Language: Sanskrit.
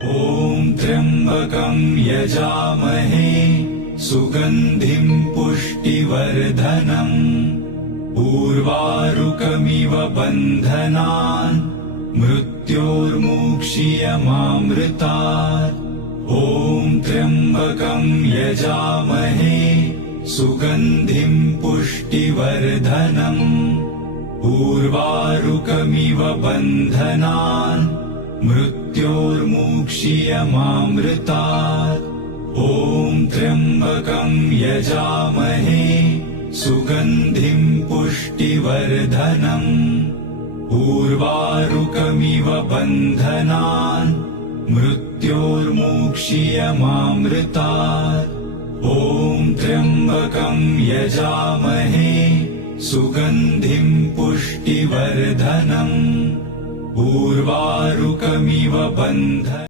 ॐ त्र्यम्बकं यजामहे सुगन्धिं पुष्टिवर्धनम् उर्वारुकमिव बन्धनान् मृत्योर्मुक्षीयमामृतात्। ॐ त्र्यम्बकं यजामहे सुगन्धिं पुष्टिवर्धनम् उर्वारुकमिव बन्धनान् मृत्योर्मुक्षीयमामृतात्। ॐ त्र्यम्बकं यजामहे सुगन्धिं पुष्टिवर्धनम् उर्वारुकमिव बन्धनान् मृत्योर्मुक्षीयमामृतात्। ॐ त्र्यम्बकं यजामहे सुगन्धिं पुष्टिवर्धनम् उर्वारुकमिव बन्धनान्